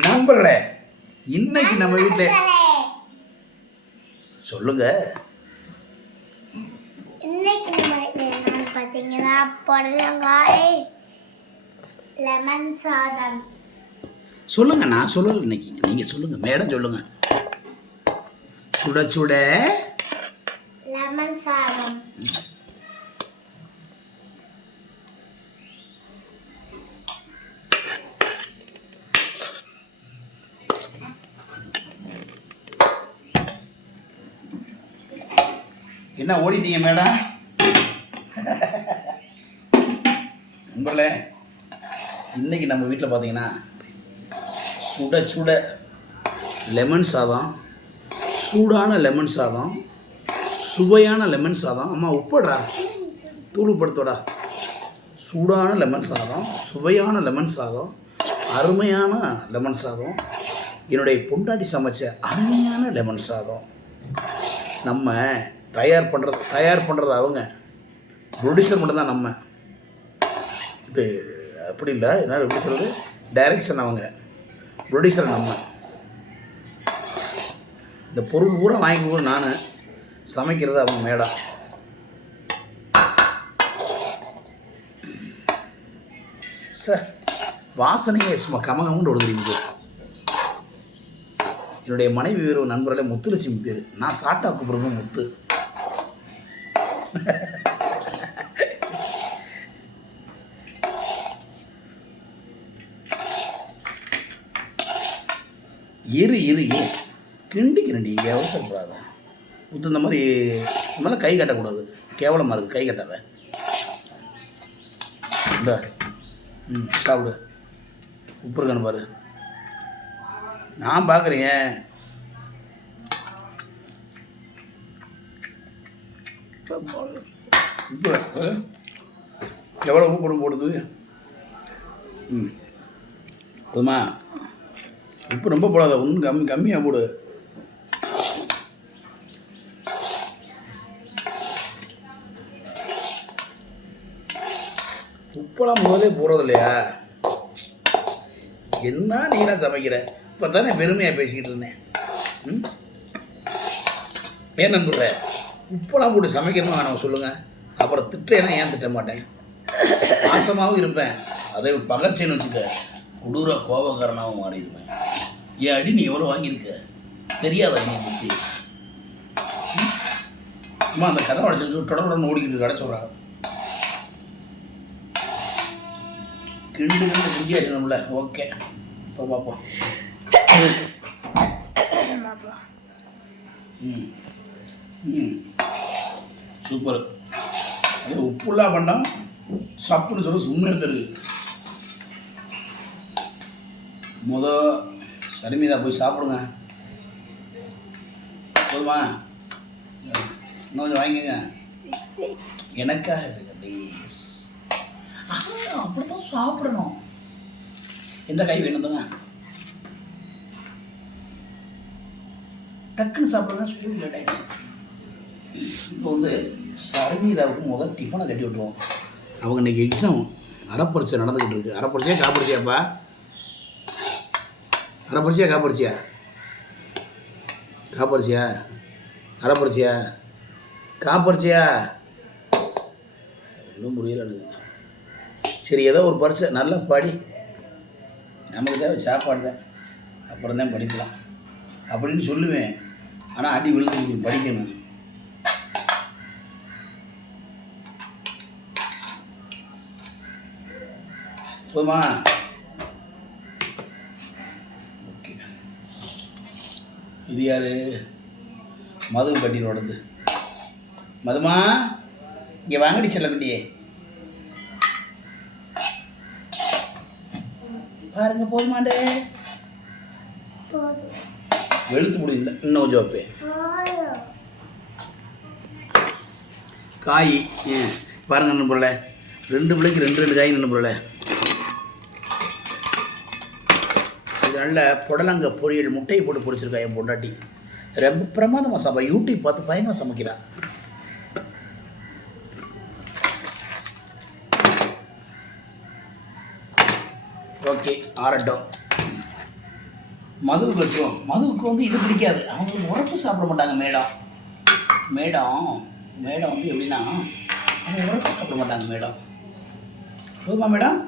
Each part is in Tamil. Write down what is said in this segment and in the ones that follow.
நண்பர்களே, இன்னைக்கு நம்ம வீட்டில் சொல்லுங்க. இன்னைக்கு நம்ம வீட்டில் என்னன்னு பார்த்தீங்கன்னா புடலங்காய் லெமன் சாதம். சொல்லுங்க, நான் சொல்லல, இன்னைக்கு நீங்க சொல்லுங்க, மேடம் சொல்லுங்க. சுட சுட லெமன் சாதம். என்ன ஓடிட்டீங்க மேடம்? நண்பர்களே, இன்னைக்கு நம்ம வீட்டில் பார்த்தீங்கன்னா சுட சுட லெமன் சாதம், சூடான லெமன் சாதம், சுவையான லெமன் சாதம். அம்மா உப்புடா, தூளுப்படுத்தோடா. சூடான லெமன் சாதம், சுவையான லெமன் சாதம், அருமையான லெமன் சாதம், என்னுடைய பொண்டாட்டி சமைச்ச அருமையான லெமன் சாதம். நம்ம தயார் பண்ணுறது அவங்க, ப்ரொடியூசர் மட்டும்தான் நம்ம. இது அப்படி இல்லை, என்ன எப்படி சொல்கிறது, டைரக்ஷன் அவங்க, ப்ரொடியூசர் நம்ம. இந்த பொருள் பூரா வாங்கி கூட நான் சமைக்கிறது அவங்க மேடம். சார் வாசனையே சும்மா கமகம்னு ஒரு தெரியுது. என்னுடைய மனைவி வேறு நண்பர்களே முத்துலட்சுமி பேர். நான் சாட்டா கூப்பிடுறது முத்து. இரு கிண்டிக்கிறண்டி, அவசரப்படாத. முத்து இந்த மாதிரி கை கட்டக்கூடாது, கேவலமாக இருக்குது, கை கட்டாத. இந்த சாப்பிடு, உப்பு இருக்கான்னு பாரு. நான் பார்க்குறேன். உப்பு எவ்வளோ உப்பு போடும் போடுது? போதுமா? உப்பு ரொம்ப போடாத, ஒன்றும் கம்மியாக போடு. உப்பெல்லாம் முதலே போடுறது இல்லையா? என்ன நீனா சமைக்கிற? இப்போ தானே பெருமையாக பேசிக்கிட்டு இருந்தேன். ஏன் நண்புற, உப்பெல்லாம் போட்டு சமைக்கணும் வேணாம் சொல்லுங்கள். அப்புறம் திட்டேன்னா ஏன் திட்ட மாட்டேன், மாசமாகவும் இருப்பேன். அதை பகச்சேன்னு வச்சுக்க, கொடூர கோபக்காரனாகவும் மாறிடுவேன். என் அடி நீ எவ்வளோ வாங்கியிருக்க தெரியாதா நீ பற்றி? அம்மா அந்த கதை உடச்சு தொடர்ந்து ஓடிக்கிட்டு கடை சொல்கிறாங்க. கிண்டு கிண்டியாச்சு நம்மள. ஓகே, இப்போ பார்ப்போம். சூப்பர். அது உப்புல்லா பண்ணோம் சப்புன்னு சொல்ல சும்மா தரு. சரிமீதா போய் சாப்பிடுங்க. போதுமா? இன்னும் கொஞ்சம் வாங்கிக்கங்க எனக்காக. ப்ளீஸ், அப்படித்தான் சாப்பிடணும். எந்த கை வேணும் தாங்க, டக்குன்னு சாப்பிடுங்க. ஸ்கூல் லேட் ஆகிடுச்சு. இப்போ சர்மீதாவுக்கு முதல் டிஃபனை கட்டி விட்டுருவோம். அவங்க இன்றைக்கி எக்ஸாம், அரைப்பரிச்சை நடந்துக்கிட்டு இருக்கு. அரைப்பரிச்சையா காப்பரிச்சியாப்பா? அரைப்பரிச்சியா காப்பரிச்சியா? காப்பரிச்சியா? அரைப்பரிச்சியா? காப்பரிச்சியா? ஒன்றும் புரியல எனக்கு. சரி, ஏதோ ஒரு பரிசை நல்லா படி. நமக்கு தேவை சாப்பாடு தான், அப்புறம் தான் படிக்கலாம் அப்படின்னு சொல்லுவேன். ஆனால் அடி விழுந்து படிக்கணும். போதுமா? ஓகே. இது யார்? மது கட்டினோடது. மதுமா, இங்கே வாங்கடி செல்லக்குட்டியே. பாருங்க, போதுமாண்டே. வெளுத்து முடி. இன்னும் கொஞ்சம் வைப்பேன். காய் பாருங்க நண்பர்களே, 2 பிள்ளைக்கு 2 காய் நண்பர்களே. இது நல்ல புடலங்க பொரியல், முட்டையை போட்டு பொரிச்சிருக்கா என் பொண்டாட்டி. ரொம்ப பிரமாதமாக சாப்பா. யூடியூப் பார்த்து பயங்கரம் சமைக்கிறான். ஓகே, ஆரட்டும். மதுவுக்கு வச்சுருவோம். மதுவுக்கு வந்து இது பிடிக்காது, அவங்க உரப்பு சாப்பிட மாட்டாங்க. மேடம் வந்து எப்படின்னா அவங்க உரப்பு சாப்பிட மாட்டாங்க மேடம். போதுமா மேடம்?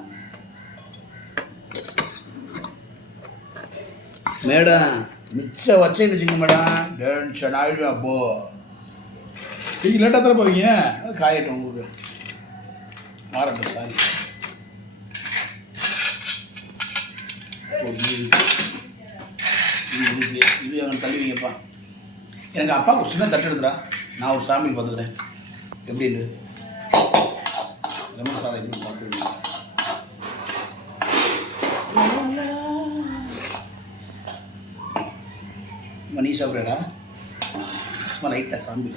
மிச்சம் வச்சேன்னு வச்சுங்க மேடம், டென்ஷன் ஆகிடும். அப்போது நீங்கள் லேட்டாக தானே போவீங்க, அது காயட்டும் உங்களுக்கு. மாறட்டும். சாரி. இது அங்கே தள்ளுவீங்கப்பா. எனக்கு அப்பா ஒரு சின்ன தட்டு எடுத்துடா, நான் ஒரு சாமி பார்த்துக்கிறேன் எப்படின்னு. லெமன் சாதம் எப்படி பார்த்துருக்கீங்க? நீ சாப்பிட்றா சும்மா லைட்டாக சாமி.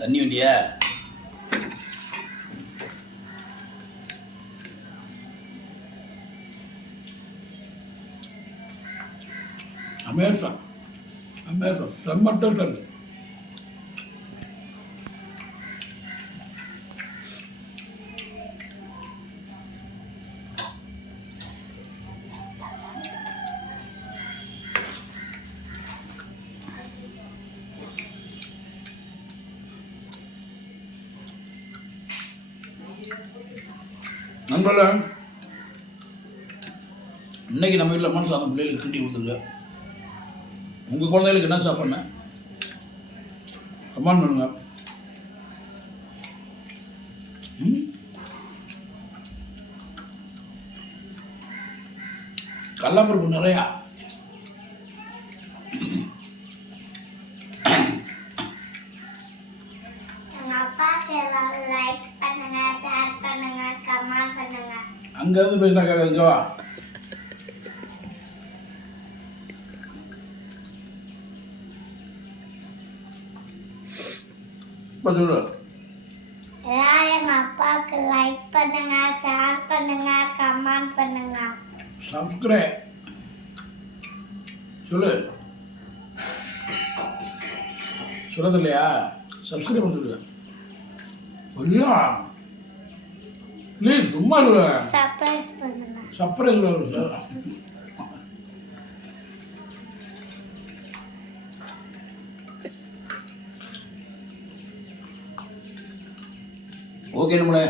தண்ணி வண்டியா? அமேசான் செம்மட்டம் தண்ணி. நண்பர்களே, இன்னைக்கு நம்ம வீட்டில் லெமன் சாதம் பிள்ளைகளுக்கு கிண்டி கொடுத்துருக்க. உங்கள் குழந்தைகளுக்கு என்ன சாப்பிட்ணும் கமெண்ட் பண்ணுங்க. கடலைப்பருப்பு நிறையா. லைக் பண்ணுங்க, ஷேர் பண்ணுங்க, கமெண்ட் பண்ணுங்க. அங்கேருந்து பேசினாக்கா இங்கே வா. இப்போ சொல்லு. எங்கள் அப்பாவுக்கு லைக் பண்ணுங்க, ஷேர் பண்ணுங்க, கமெண்ட் பண்ணுங்க. சப்ஸ்கிரைப் சொல்லு. சொல்றது இல்லையா? சப்ஸ்கிரைப் பண்ண சொல்லுங்க. ஐயா ப்ளீஸ் சும்மா இல்லை. சர்ப்ரைஸ் பண்ணுங்க. Surprise sir. ஓகே நம்மளே.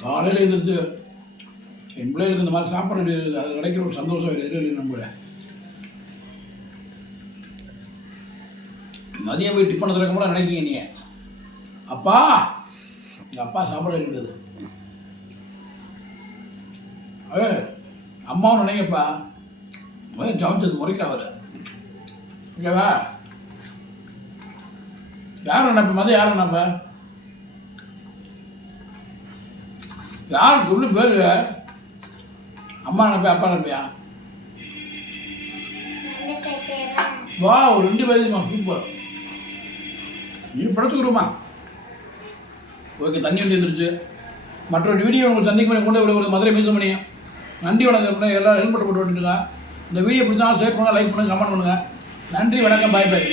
காலையில் எழுந்திரிச்சு என் பிள்ளைகளுக்கு இந்த மாதிரி சாப்பாடு அது கிடைக்கிற ஒரு சந்தோஷம் வேறு எதுவும் இல்லை. நம்மள மதியம் போய் டிஃபன் திறக்க கூட நினைக்கிங்க நீ. அப்பா எங்கள் அப்பா சாப்பாடு இருக்குது. அம்மாவும் நினைங்கப்பா, சமைச்சது முறைக்கிட்ட அவர் ஓகேவா? யாரும் நினைப்ப மதியம் யாரும் நினைப்ப? யாரும் சொல்லு பேரு. அம்மா நினைப்பா அப்பா நினைப்பியா? வா ஒரு 2 பேருமா சூப்பர். நீ படைச்சுக்கிறோமா? ஓகே, தண்ணி வண்டி வந்துருச்சு. மற்றொரு வீடியோ உங்களுக்கு சந்திக்கும் கொண்டு விட மதுரை மீசமணி. நன்றி வணக்கம். எல்லாம் ஹெல்மெட் போட்டு விட்டுருங்க. இந்த வீடியோ பிடிச்சா ஷேர் பண்ணுங்கள், லைக் பண்ணுங்கள், கமெண்ட் பண்ணுங்கள். நன்றி வணக்கம், பாய் பாய்.